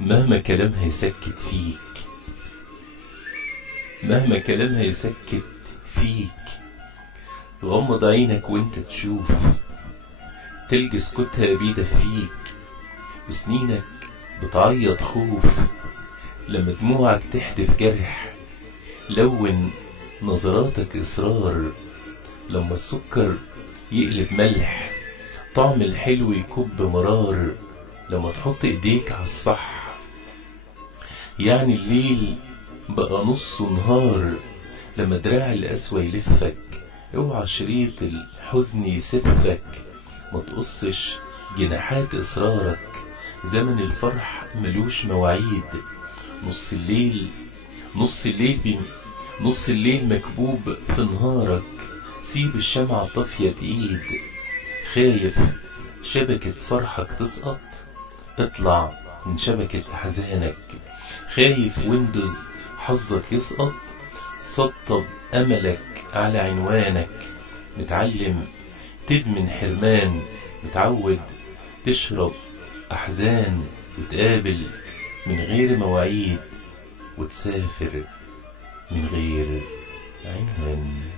مهما كلامها يسكت فيك، مهما كلامها يسكت فيك، غمض عينك وانت تشوف، تلقى سكوتها بيدفيك، وسنينك بتعيط خوف. لما دموعك تحدف جرح، لون نظراتك إصرار. لما السكر يقلب ملح، طعم الحلو يكب مرار. لما تحط ايديك عالصح، يعني الليل بقى نص نهار. لما دراع القسوة يلفك، اوعى شريط الحزن يسفك. ما تقصش جناحات إصرارك، زمن الفرح ملوش مواعيد. نص الليل نص الليل نص الليل مكبوب في نهارك. سيب الشمعة طافية تقيد، خايف شبكة فرحك تسقط، اطلع من شبكة حزانك. خايف ويندوز حظك يسقط، سطب أملك على عنوانك. متعلم تدمن حرمان، متعود تشرب أحزان، وتقابل من غير مواعيد، وتسافر من غير عنوان.